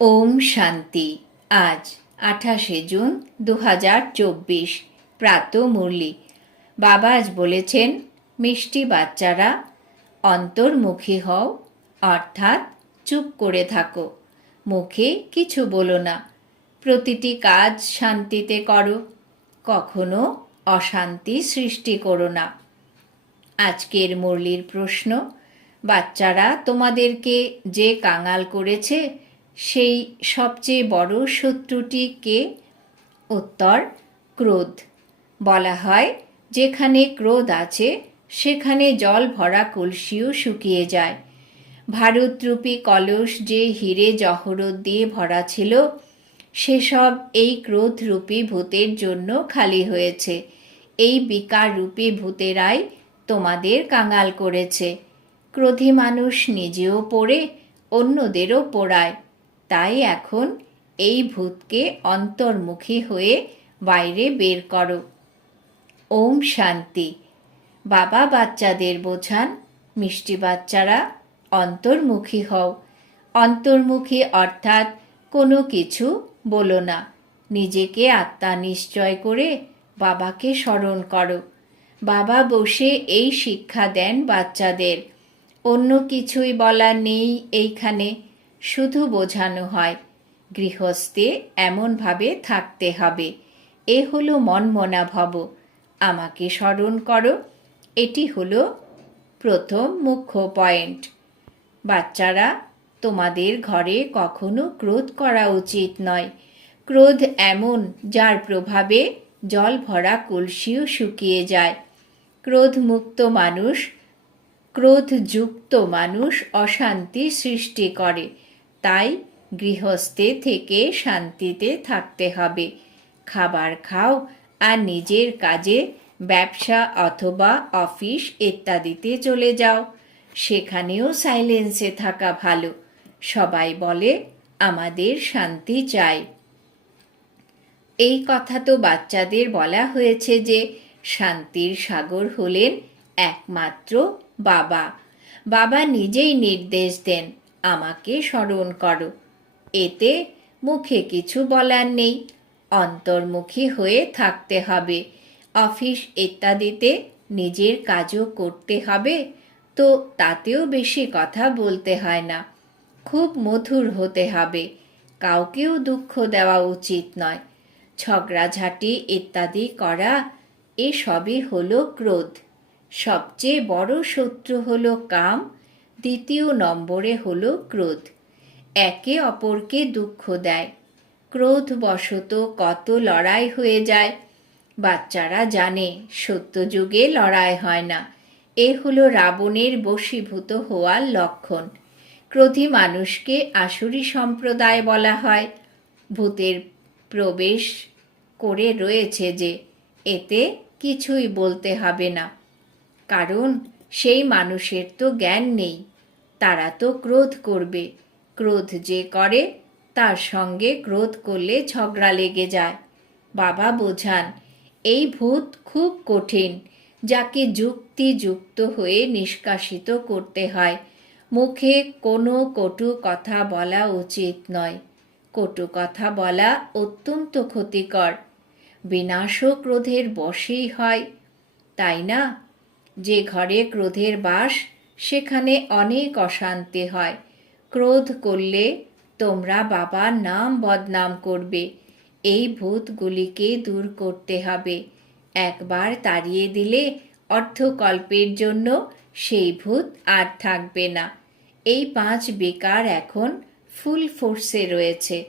ওম শান্তি। আজ আঠাশে জুন দু হাজার চব্বিশ, প্রাত মুরলি। বাবা আজ বলেছেন, মিষ্টি বাচ্চারা, অন্তর্মুখী হও, অর্থাৎ চুপ করে থাকো। মুখে কিছু বলো না। প্রতিটি কাজ শান্তিতে করো। কখনো অশান্তি সৃষ্টি করো না। আজকের মুরলির প্রশ্ন, বাচ্চারা, তোমাদেরকে যে কাঙাল করেছে সেই সবচেয়ে বড় শত্রুটি কে? উত্তর, ক্রোধ। বলা হয়, যেখানে ক্রোধ আছে, সেখানে জল ভরা কলসিও শুকিয়ে যায়। ভারতরূপী কলস যে হিরে জহরত দিয়ে ভরা ছিল, সেসব এই ক্রোধরূপী ভূতের জন্য খালি হয়েছে। এই বিকার রূপী ভূতেরাই তোমাদের কাঙাল করেছে। ক্রোধী মানুষ নিজেও পড়ে, অন্যদেরও পোড়ায়। তাই এখন এই ভূতকে অন্তর্মুখী হয়ে বাইরে বের করো। ওম শান্তি। বাবা বাচ্চাদের বোঝান, মিষ্টি বাচ্চারা, অন্তর্মুখী হও। অন্তর্মুখী অর্থাৎ কোনো কিছু বলো না। নিজেকে আত্মা নিশ্চয় করে বাবাকে স্মরণ করো। বাবা বসে এই শিক্ষা দেন বাচ্চাদের। অন্য কিছুই বলা নেই এইখানে। শুধু বোঝানো হয়। গৃহস্থে এমনভাবে থাকতে হবে। এ হলো মনমনা ভব। আমাকে স্মরণ করো, এটি হলো প্রথম মুখ্য পয়েন্ট। বাচ্চারা, তোমাদের ঘরে কখনো ক্রোধ করা উচিত নয়। ক্রোধ এমন, যার প্রভাবে জল ভরা কলসিও শুকিয়ে যায়। ক্রোধমুক্ত মানুষ, ক্রোধযুক্ত মানুষ অশান্তি সৃষ্টি করে। তাই গৃহস্থে থেকে শান্তিতে থাকতে হবে। খাবার খাও আর নিজের কাজে ব্যবসা অথবা অফিস ইত্যাদিতে চলে যাও। সেখানেও সাইলেন্সে থাকা ভালো। সবাই বলে, আমাদের শান্তি চাই। এই কথা তো বাচ্চাদের বলা হয়েছে যে, শান্তির সাগর হলেন একমাত্র বাবা। বাবা নিজেই নির্দেশ দেন। আমাকে স্মরণ করো। এতে মুখে কিছু বলার নেই। অন্তর্মুখী হয়ে থাকতে হবে। অফিস ইত্যাদিতে নিজের কাজও করতে হবে, তো তাতেও বেশি কথা বলতে হয় না। খুব মধুর হতে হবে। কাউকেও দুঃখ দেওয়া উচিত নয়। ঝগড়াঝাঁটি ইত্যাদি করা, এসবই হলো ক্রোধ। সবচেয়ে বড় শত্রু হলো কাম দ্বিতীয় নম্বরে হলো ক্রোধ। একে অপরকে দুঃখ দেয়। ক্রোধ ক্রোধবশত কত লড়াই হয়ে যায়। বাচ্চারা জানে, সত্যযুগে লড়াই হয় না। এ হলো রাবণের বশীভূত হওয়ার লক্ষণ। ক্রোধী মানুষকে আসুরি সম্প্রদায় বলা হয়। ভূতের প্রবেশ করে রয়েছে যে, এতে কিছুই বলতে হবে না। কারণ সেই মানুষের তো জ্ঞান নেই, তারা তো ক্রোধ করবে। ক্রোধ যে করে, তার সঙ্গে ক্রোধ করলে ঝগড়া লেগে যায়। বাবা বোঝান, এই ভূত খুব কঠিন, যাকে যুক্তিযুক্ত হয়ে নিষ্কাশিত করতে হয়। মুখে কোনো কটু কথা বলা উচিত নয়। কটু কথা বলা অত্যন্ত ক্ষতিকর। বিনাশও ক্রোধের বশেই হয়, তাই না? যে ঘরে ক্রোধের বাস, সেখানে অনেক অশান্তি হয়। ক্রোধ করলে তোমরা বাবার নাম বদনাম করবে। এই ভূতগুলিকে দূর করতে হবে। একবার তাড়িয়ে দিলে অর্থকল্পের জন্য সেই ভূত আর থাকবে না। এই পাঁচ বেকার এখন ফুল ফোর্সে রয়েছে।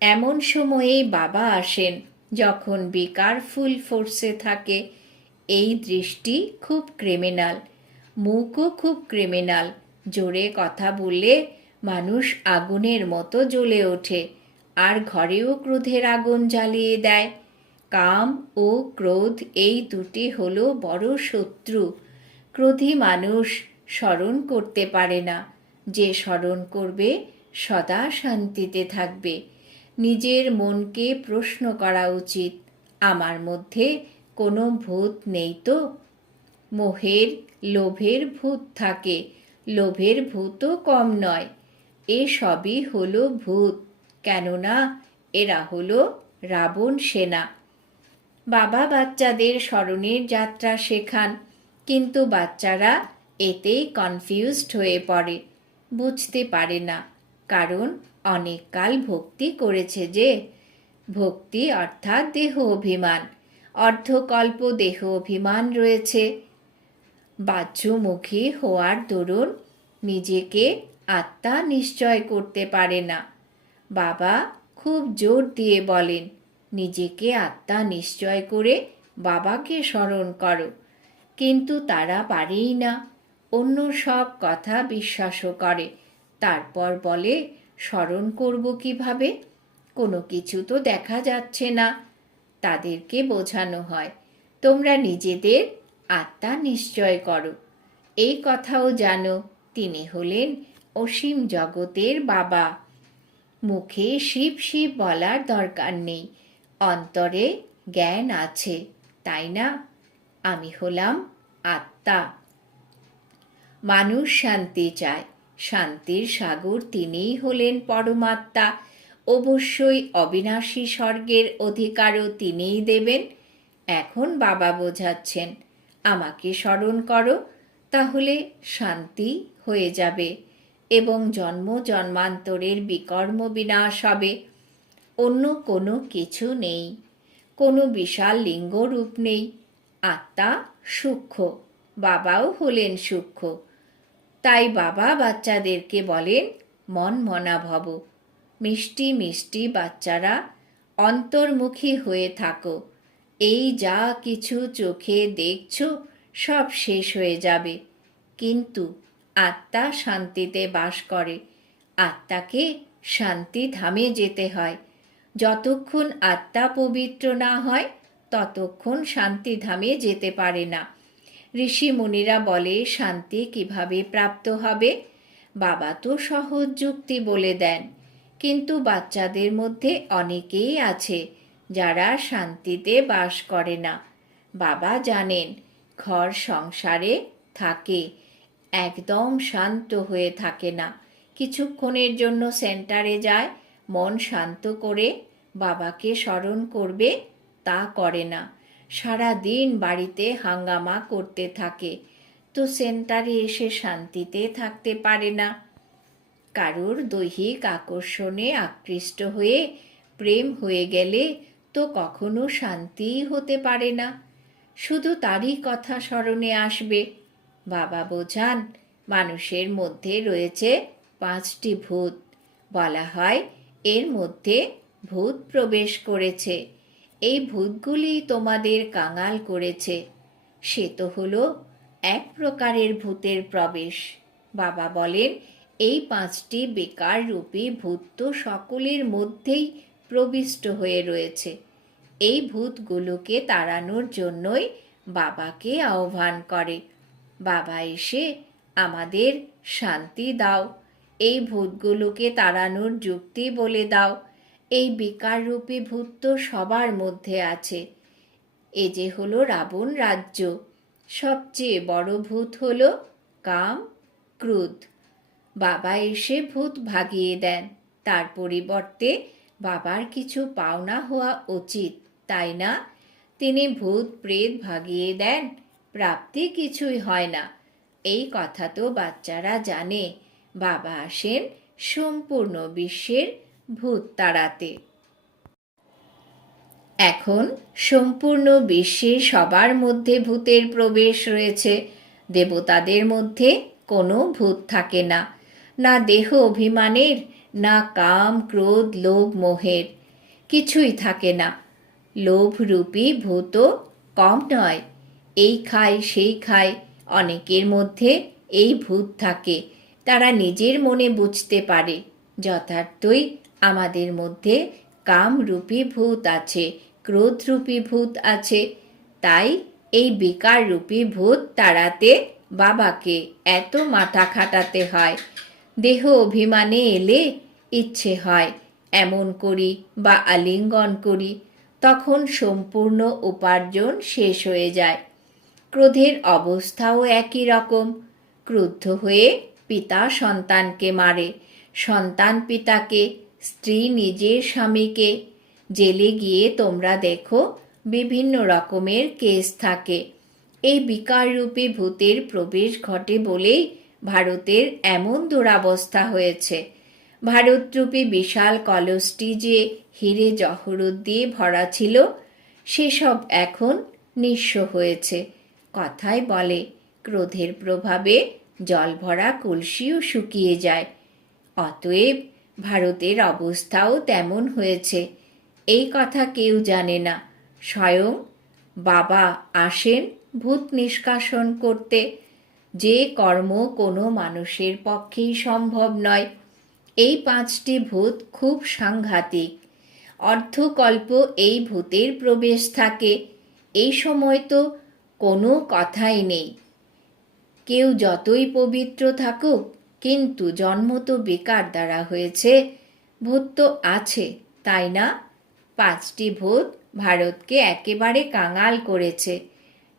এমন সময়ে বাবা আসেন, যখন বেকার ফুল ফোর্সে থাকে। এই দৃষ্টি খুব ক্রিমিনাল মুখও খুব ক্রিমিনাল জোরে কথা বললে মানুষ আগুনের মতো জ্বলে ওঠে, আর ঘরেও ক্রোধের আগুন জ্বালিয়ে দেয়। কাম ও ক্রোধ এই দুটি হলো বড় শত্রু। ক্রোধী মানুষ স্মরণ করতে পারে না। যে স্মরণ করবে, সদা শান্তিতে থাকবে। নিজের মনকে প্রশ্ন করা উচিত। আমার মধ্যে কোনো ভূত নেই তো? মোহের, লোভের ভূত থাকে, লোভের ভূতও কম নয়। এ সবই হলো ভূত, কেননা এরা হলো রাবণ সেনা। বাবা বাচ্চাদের স্মরণের যাত্রা শেখান, কিন্তু বাচ্চারা এতেই কনফিউজড হয়ে পড়ে। বুঝতে পারে না, কারণ অনেক কাল ভক্তি করেছে যে, ভক্তি অর্থাৎ দেহ অভিমান। অর্ধকল্প দেহ অভিমান রয়েছে। বাহ্যমুখী হওয়ার দরুন নিজেকে আত্মা নিশ্চয় করতে পারে না। বাবা খুব জোর দিয়ে বলেন, নিজেকে আত্মা নিশ্চয় করে বাবাকে স্মরণ করো। কিন্তু তারা পারেই না। অন্য সব কথা বিশ্বাসও করে। তারপর বলে, স্মরণ করব কীভাবে? কোনো কিছু তো দেখা যাচ্ছে না। তাদেরকে বোঝানো হয়। তোমরা নিজেদের আত্মা নিশ্চয় করো। এই কথাও জানো, তিনি হলেন অসীম জগতের বাবা। মুখে শিব শিব বলার দরকার নেই, অন্তরে জ্ঞান আছে, তাই না? আমি হলাম আত্মা। মানুষ শান্তি চায়, শান্তির সাগর তিনিই হলেন পরমাত্মা। অবশ্যই অবিনাশী স্বর্গের অধিকারও তিনিই দেবেন। এখন বাবা বোঝাচ্ছেন, আমাকে স্মরণ করো, তাহলে শান্তি হয়ে যাবে এবং জন্ম জন্মান্তরের বিকর্ম বিনাশ হবে। অন্য কোনো কিছু নেই, কোনো বিশাল লিঙ্গ রূপ নেই। আত্মা সূক্ষ্ম, বাবাও হলেন সূক্ষ্ম। তাই বাবা বাচ্চাদেরকে বলেন মন মনা ভব মিষ্টি মিষ্টি বাচ্চারা, অন্তর্মুখী হয়ে থাকো। এই যা কিছু চোখে দেখছ, সব শেষ হয়ে যাবে। কিন্তু আত্মা শান্তিতে বাস করে। আত্মাকে শান্তি ধামে যেতে হয়। যতক্ষণ আত্মা পবিত্র না হয়, ততক্ষণ শান্তিধামে যেতে পারে না। ঋষি মুনিরা বলে, শান্তি কীভাবে প্রাপ্ত হবে? বাবা তো সহজ যুক্তি বলে দেন। কিন্তু বাচ্চাদের মধ্যে অনেকেই আছে যারা শান্তিতে বাস করে না। বাবা জানেন, ঘর সংসারে থাকে, একদম শান্ত হয়ে থাকে না। কিছুক্ষণের জন্য সেন্টারে যায়, মন শান্ত করে বাবাকে স্মরণ করবে, তা করে না। সারা দিন বাড়িতে হাঙ্গামা করতে থাকে, তো সেন্টারে এসে শান্তিতে থাকতে পারে না। কারোর দৈহিক আকর্ষণে আকৃষ্ট হয়ে প্রেম হয়ে গেলে তো কখনো শান্তিই হতে পারে না। শুধু তারই কথা স্মরণে আসবে। বাবা বোঝান, মানুষের মধ্যে রয়েছে পাঁচটি ভূত। বলা হয়, এর মধ্যে ভূত প্রবেশ করেছে। এই ভূতগুলি তোমাদের কাঙাল করেছে। সে তো হলো এক প্রকারের ভূতের প্রবেশ। বাবা বলেন এই পাঁচটি বেকার রূপী ভূত তো সকলের মধ্যেই প্রবিষ্ট হয়ে রয়েছে। এই ভূতগুলোকে তাড়ানোর জন্যই বাবাকে আহ্বান করে। বাবা এসে, আমাদের শান্তি দাও। এই ভূতগুলোকে তাড়ানোর যুক্তি বলে দাও। এই বেকার রূপী ভূত তো সবার মধ্যে আছে। এ যে হলো রাবণ রাজ্য। সবচেয়ে বড় ভূত হলো কাম, ক্রোধ। বাবা এসে ভূত ভাগিয়ে দেন। তার পরিবর্তে বাবার কিছু পাওনা হওয়া উচিত, তাই না? তিনি ভূত প্রেত ভাগিয়ে দেন, প্রাপ্তি কিছুই হয় না। এই কথা তো বাচ্চারা জানে। বাবা আসেন সম্পূর্ণ বিশ্বের ভূত তাড়াতে। এখন সম্পূর্ণ বিশ্বে সবার মধ্যে ভূতের প্রবেশ রয়েছে। দেবতাদের মধ্যে কোনো ভূত থাকে না। না দেহ অভিমানের, না কাম, ক্রোধ, লোভ, মোহের। কিছুই থাকে না। লোভরূপী ভূতও কম নয়। এই খায়, সেই খায়। অনেকের মধ্যে এই ভূত থাকে। তারা নিজের মনে বুঝতে পারে। যথার্থই আমাদের মধ্যে কামরূপী ভূত আছে, ক্রোধরূপী ভূত আছে। তাই এই বিকার রূপী ভূত তাড়াতে বাবাকে এত মাথা খাটাতে হয়। দেহ অভিমানে এলে ইচ্ছে হয়। এমন করি বা আলিঙ্গন করি, তখন সম্পূর্ণ উপার্জন শেষ হয়ে যায়। ক্রোধের অবস্থাও একই রকম। ক্রুদ্ধ হয়ে পিতা সন্তানকে মারে। সন্তান পিতাকে, স্ত্রী নিজের স্বামীকে। জেলে গিয়ে তোমরা দেখো বিভিন্ন রকমের কেস থাকে। এই বিকার রূপী ভূতের প্রবেশ ঘটে বলেই ভারতের এমন দুরাবস্থা হয়েছে। ভারতরূপী বিশাল কলসটি যে হিরে জহরত দিয়ে ভরা ছিল, সেসব এখন নিঃস্ব হয়েছে। কথায় বলে, ক্রোধের প্রভাবে জল ভরা কলসিও শুকিয়ে যায়। অতএব ভারতের অবস্থাও তেমন হয়েছে। এই কথা কেউ জানে না। স্বয়ং বাবা আসেন ভূত নিষ্কাশন করতে। যে কর্ম কোনো মানুষের পক্ষেই সম্ভব নয়। এই পাঁচটি ভূত খুব সাংঘাতিক। অর্ধকল্প এই ভূতের প্রবেশ থাকে। এই সময় তো কোনো কথাই নেই। কেউ যতই পবিত্র থাকুক, কিন্তু জন্ম তো বেকার দ্বারা হয়েছে। ভূত তো আছে, তাই না? পাঁচটি ভূত ভারতকে একেবারে কাঙাল করেছে।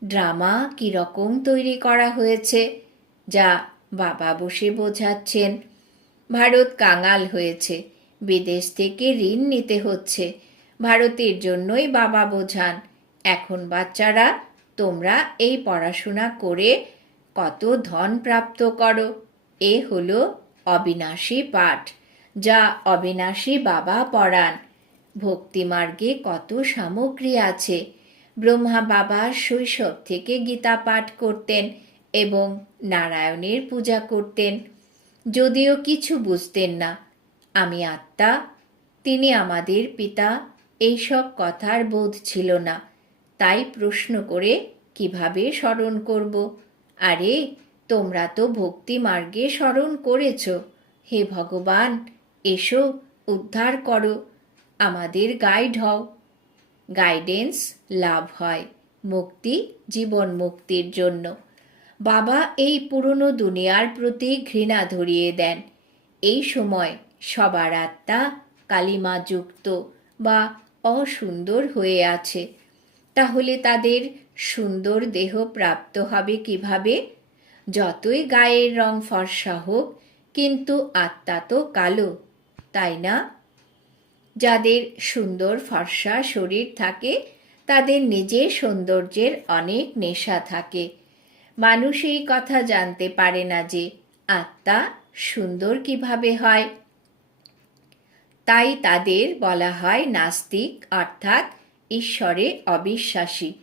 ড্রামা কীরকম তৈরি করা হয়েছে, যা বাবা বসে বোঝাচ্ছেন। ভারত কাঙাল হয়েছে, বিদেশ থেকে ঋণ নিতে হচ্ছে। ভারতের জন্যই বাবা বোঝান, এখন বাচ্চারা, তোমরা এই পড়াশোনা করে কত ধন প্রাপ্ত করো। এ হলো অবিনাশী পাঠ, যা অবিনাশী বাবা পড়ান। ভক্তিমার্গে কত সামগ্রী আছে ব্রহ্মা বাবা শৈশব থেকে গীতা পাঠ করতেন এবং নারায়ণের পূজা করতেন। যদিও কিছু বুঝতেন না। আমি আত্মা, তিনি আমাদের পিতা এইসব কথার বোধ ছিল না। তাই প্রশ্ন করে কীভাবে স্মরণ করব? আরে, তোমরা তো ভক্তি মার্গে স্মরণ করেছ। হে ভগবান, এসো, উদ্ধার করো। আমাদের গাইড হও। গাইডেন্স লাভ হয়, মুক্তি, জীবন মুক্তির জন্য। বাবা এই পুরনো দুনিয়ার প্রতি ঘৃণা ধরিয়ে দেন। এই সময় সবার আত্মা কালিমাযুক্ত বা অসুন্দর হয়ে আছে। তাহলে তাদের সুন্দর দেহ প্রাপ্ত হবে কীভাবে? যতই গায়ের রং ফর্সা হোক, কিন্তু আত্মা তো কালো, তাই না? যাদের সুন্দর ফর্সা শরীর থাকে, তাদের নিজের সৌন্দর্যের অনেক নেশা থাকে। মানুষ এই কথা জানতে পারে না যে আত্মা সুন্দর কীভাবে হয়। তাই তাদের বলা হয় নাস্তিক, অর্থাৎ ঈশ্বরে অবিশ্বাসী।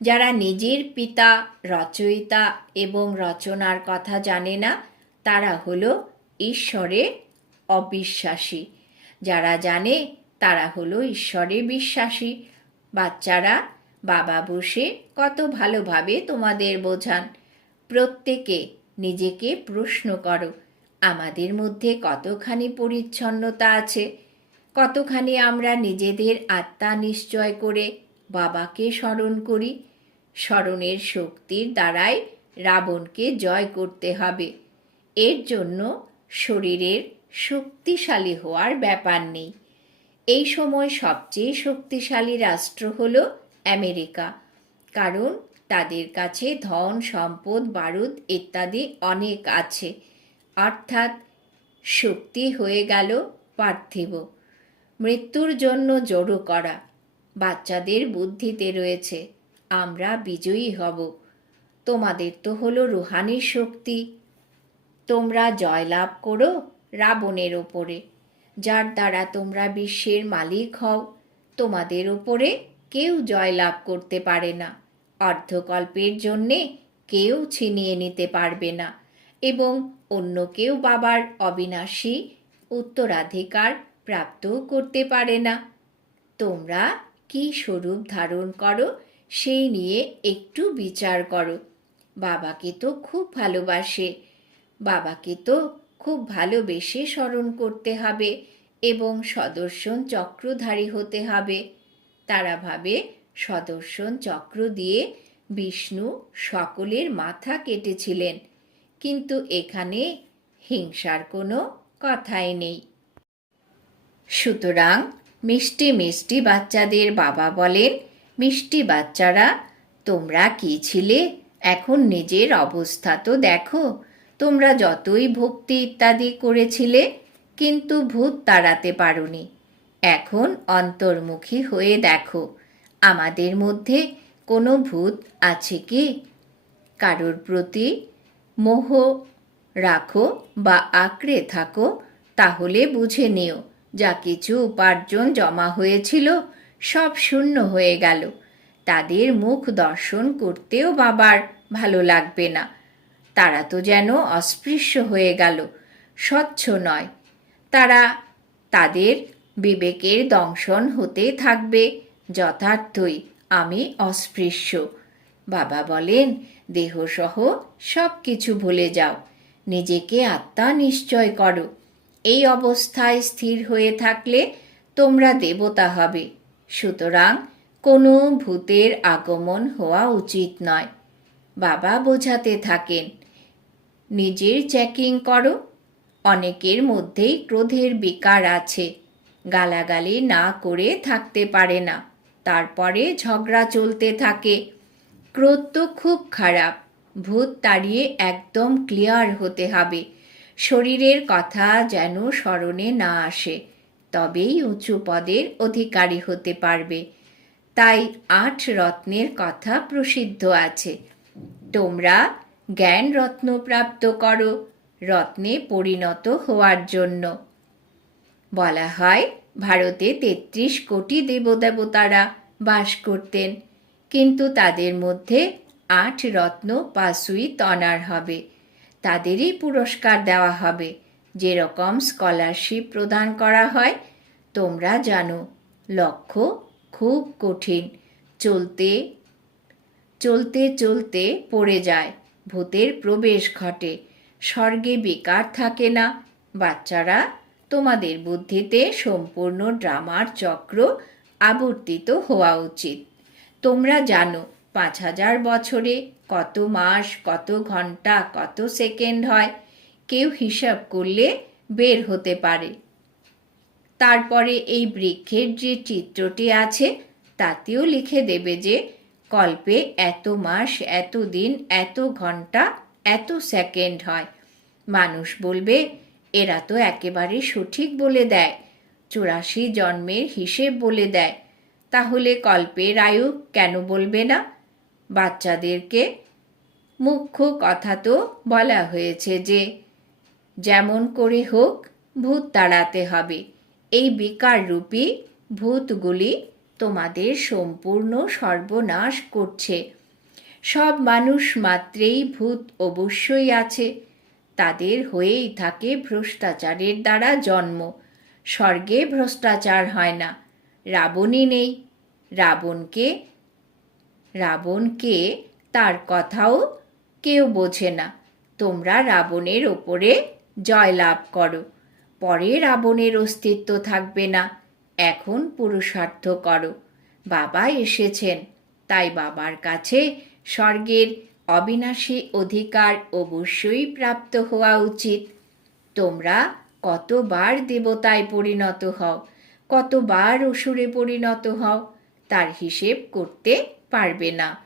যারা নিজের পিতা, রচয়িতা এবং রচনার কথা জানে না, তারা হলো ঈশ্বরে অবিশ্বাসী। যারা জানে তারা হলো ঈশ্বরে বিশ্বাসী। বাচ্চারা, বাবা বসে কত ভালোভাবে তোমাদের বোঝান। প্রত্যেকে নিজেকে প্রশ্ন করো, আমাদের মধ্যে কতখানি পরিচ্ছন্নতা আছে? কতখানি আমরা নিজেদের আত্মা নিশ্চয় করে বাবাকে স্মরণ করি? স্মরণের শক্তির দ্বারাই রাবণকে জয় করতে হবে। এর জন্য শরীরের শক্তিশালী হওয়ার ব্যাপার নেই। এই সময় সবচেয়ে শক্তিশালী রাষ্ট্র হল আমেরিকা। কারণ তাদের কাছে ধন, সম্পদ, বারুদ ইত্যাদি অনেক আছে। অর্থাৎ শক্তি হয়ে গেল পার্থিব। মৃত্যুর জন্য জড়ো করা। বাচ্চাদের বুদ্ধিতে রয়েছে। আমরা বিজয়ী হব। তোমাদের তো হলো রুহানির শক্তি। তোমরা জয়লাভ করো রাবণের ওপরে। যার দ্বারা তোমরা বিশ্বের মালিক হও, তোমাদের ওপরে কেউ জয়লাভ করতে পারে না। অর্ধকল্পের জন্যে কেউ ছিনিয়ে নিতে পারবে না এবং অন্য কেউ বাবার অবিনাশী উত্তরাধিকার প্রাপ্ত করতে পারে না। তোমরা কি স্বরূপ ধারণ করো, সেই নিয়ে একটু বিচার করো। বাবাকে তো খুব ভালোবাসে। বাবাকে তো খুব ভালোবেসে স্মরণ করতে হবে এবং সদর্শন চক্রধারী হতে হবে। তারা ভাবে, সদর্শন চক্র দিয়ে বিষ্ণু সকলের মাথা কেটেছিলেন, কিন্তু এখানে হিংসার কোনো কথাই নেই। সুতরাং মিষ্টি মিষ্টি বাচ্চাদের বাবা বলেন, মিষ্টি বাচ্চারা, তোমরা কি ছিলে? এখন নিজের অবস্থা তো দেখো। তোমরা যতই ভক্তি ইত্যাদি করেছিলে, কিন্তু ভূত তাড়াতে পারোনি। এখন অন্তর্মুখী হয়ে দেখো, আমাদের মধ্যে কোনো ভূত আছে কি? কারোর প্রতি মোহ রাখো বা আঁকড়ে থাকো, তাহলে বুঝে নিও, যা কিছু উপার্জন জমা হয়েছিল, সব শূন্য হয়ে গেল। তাদের মুখ দর্শন করতেও বাবার ভালো লাগবে না। তারা তো যেন অস্পৃশ্য হয়ে গেল, স্বচ্ছ নয়। তারা তাদের বিবেকের দংশন হতে থাকবে, যথার্থই আমি অস্পৃশ্য। বাবা বলেন, দেহসহ সব কিছু ভুলে যাও, নিজেকে আত্মা নিশ্চয় করো। এই অবস্থায় স্থির হয়ে থাকলে তোমরা দেবতা হবে। সুতরাং কোনো ভূতের আগমন হওয়া উচিত নয়। বাবা বোঝাতে থাকেন নিজের চেকিং করো। অনেকের মধ্যেই ক্রোধের বিকার আছে। গালাগালি না করে থাকতে পারে না। তারপরে ঝগড়া চলতে থাকে। ক্রোধ তো খুব খারাপ। ভূত তাড়িয়ে একদম ক্লিয়ার হতে হবে। শরীরের কথা যেন স্মরণে না আসে। তবেই উঁচু পদের অধিকারী হতে পারবে। তাই আট রত্নের কথা প্রসিদ্ধ আছে। তোমরা জ্ঞান রত্ন প্রাপ্ত করো, রত্নে পরিণত হওয়ার জন্য। বলা হয়, ভারতে তেত্রিশ কোটি দেবদেবতারা বাস করতেন, কিন্তু তাদের মধ্যে আট রত্ন পাসুই তনার হবে। তাদেরই পুরস্কার দেওয়া হবে। যেরকম স্কলারশিপ প্রদান করা হয়, তোমরা জানো লক্ষ্য খুব কঠিন, চলতে চলতে চলতে পড়ে যায়। ভূতের প্রবেশ ঘটে। স্বর্গে বেকার থাকে না। বাচ্চারা, তোমাদের বুদ্ধিতে সম্পূর্ণ ড্রামার চক্র আবর্তিত হওয়া উচিত। তোমরা জানো, পাঁচ হাজার বছরে কত মাস, কত ঘণ্টা, কত সেকেন্ড হয়। কেউ হিসাব করলে বের হতে পারে। তারপরে এই বৃক্ষের যে চিত্রটি আছে, তাতেও লিখে দেবে যে কল্পে এত মাস, এত দিন, এত ঘণ্টা, এত সেকেন্ড হয়। মানুষ বলবে, এরা তো একেবারে সঠিক বলে দেয়, চুরাশি জন্মের হিসেব বলে দেয়। তাহলে কল্পের আয়ু কেন বলবে না? বাচ্চাদেরকে মুখ্য কথা তো বলা হয়েছে যে, যেমন করে হোক, ভূত তাড়াতে হবে। এই বিকার রূপী ভূতগুলি তোমাদের সম্পূর্ণ সর্বনাশ করছে। সব মানুষ মাত্রেই ভূত অবশ্যই আছে। তাদের হয়েই থাকে ভ্রষ্টাচারের দ্বারা জন্ম। স্বর্গে ভ্রষ্টাচার হয় না। রাবণই নেই। রাবণকে রাবণকে তার কথাও কেউ বোঝে না। তোমরা রাবণের ওপরে জয়লাভ করো। পরে রাবণের অস্তিত্ব থাকবে না। এখন পুরুষার্থ করো। বাবা এসেছেন। তাই বাবার কাছে স্বর্গের অবিনাশী অধিকার অবশ্যই প্রাপ্ত হওয়া উচিত। তোমরা কতবার দেবতায় পরিণত হও, কতবার অসুরে পরিণত হও, তার হিসেব করতে পারবে না।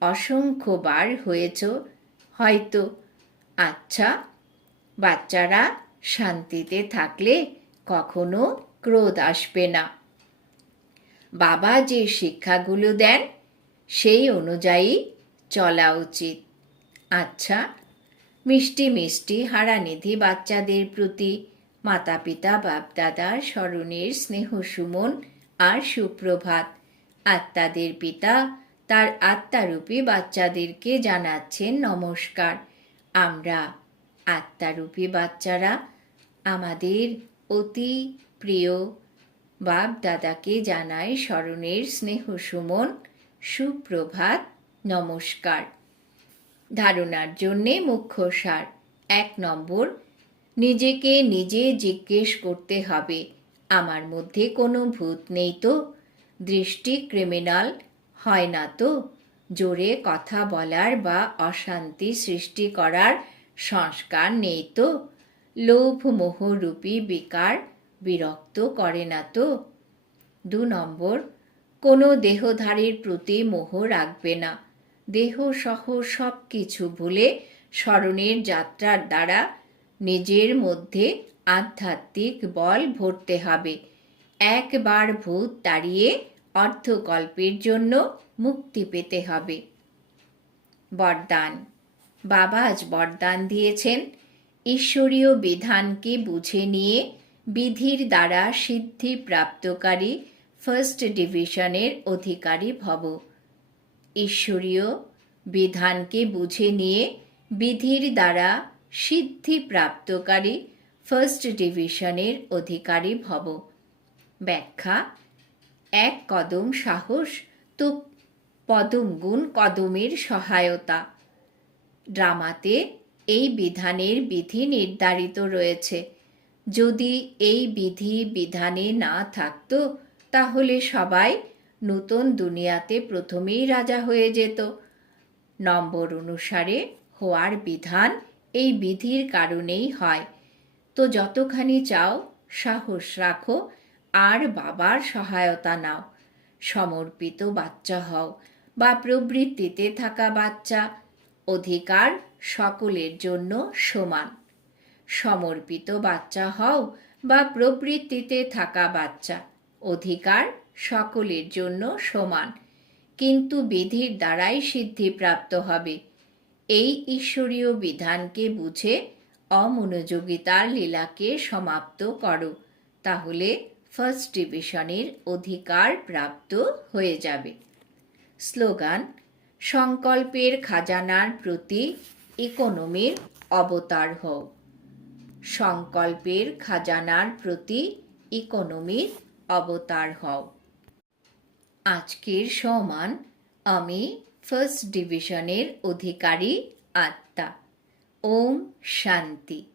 অসংখ্যবার হয়েছ, হয়তো। আচ্ছা বাচ্চারা শান্তিতে থাকলে কখনো ক্রোধ আসবে না। বাবা যে শিক্ষাগুলো দেন, সেই অনুযায়ী চলা উচিত। আচ্ছা মিষ্টি মিষ্টি হারানিধি বাচ্চাদের প্রতি মাতা পিতা বাপ বাপদাদার স্মরণের স্নেহ সুমন আর সুপ্রভাত। আত্মাদের পিতা তার আত্মারূপী বাচ্চাদেরকে জানাচ্ছেন নমস্কার। আমরা আত্মারূপী বাচ্চারা, আমাদের অতি প্রিয় বাপ দাদাকে জানায় স্মরণের স্নেহ সুমন, সুপ্রভাত, নমস্কার। ধারণার জন্যে মুখ্য সার, এক নম্বর, নিজেকে নিজে জিজ্ঞেস করতে হবে, আমার মধ্যে কোনো ভূত নেই তো? দৃষ্টি ক্রিমিনাল, হয় না তো? জোরে কথা বলার বা অশান্তি সৃষ্টি করার সংস্কার নেই তো? লোভ মোহরূপী বিকার বিরক্ত করে না তো? দু নম্বর, কোনো দেহধারীর প্রতি মোহ রাখবে না। দেহ সহ সব কিছু ভুলে স্মরণের যাত্রার দ্বারা নিজের মধ্যে আধ্যাত্মিক বল ভরতে হবে। একবার ভূত তাড়িয়ে অর্থকল্পের জন্য মুক্তি পেতে হবে। বরদান। বাবা আজ বরদান দিয়েছেন। ঈশ্বরীয় বিধানকে বুঝে নিয়ে বিধির দ্বারা সিদ্ধি প্রাপ্তকারী ফার্স্ট ডিভিশনের অধিকারী ভব। ঈশ্বরীয় বিধানকে বুঝে নিয়ে বিধির দ্বারা সিদ্ধি প্রাপ্তকারী ফার্স্ট ডিভিশনের অধিকারী ভব। ব্যাখ্যা, এক কদম সাহস তো পদম গুণ কদমের সহায়তা। ড্রামাতে এই বিধানের বিধি নির্ধারিত রয়েছে। যদি এই বিধি বিধানে না থাকতো, তাহলে সবাই নতুন দুনিয়াতে প্রথমেই রাজা হয়ে যেত। নম্বর অনুসারে হওয়ার বিধান এই বিধির কারণেই হয়। তো যতখানি চাও, সাহস রাখো আর বাবার সহায়তা নাও। সমর্পিত বাচ্চা হও বা প্রবৃত্তিতে থাকা বাচ্চা। অধিকার সকলের জন্য সমান। সমর্পিত বাচ্চা হও বা প্রবৃত্তিতে থাকা বাচ্চা। অধিকার সকলের জন্য সমান। কিন্তু বিধির দ্বারাই সিদ্ধিপ্রাপ্ত হবে। এই ঈশ্বরীয় বিধানকে বুঝে অমনোযোগিতার লীলাকে সমাপ্ত করো। তাহলে ফার্স্ট ডিভিশনের অধিকার প্রাপ্ত হয়ে যাবে। স্লোগান, সংকল্পের খাজানার প্রতি ইকোনমির অবতার হও। সংকল্পের খাজানার প্রতি ইকোনমির অবতার হও। আজকের সমান আমি ফার্স্ট ডিভিশনের অধিকারী আত্মা। ওম শান্তি।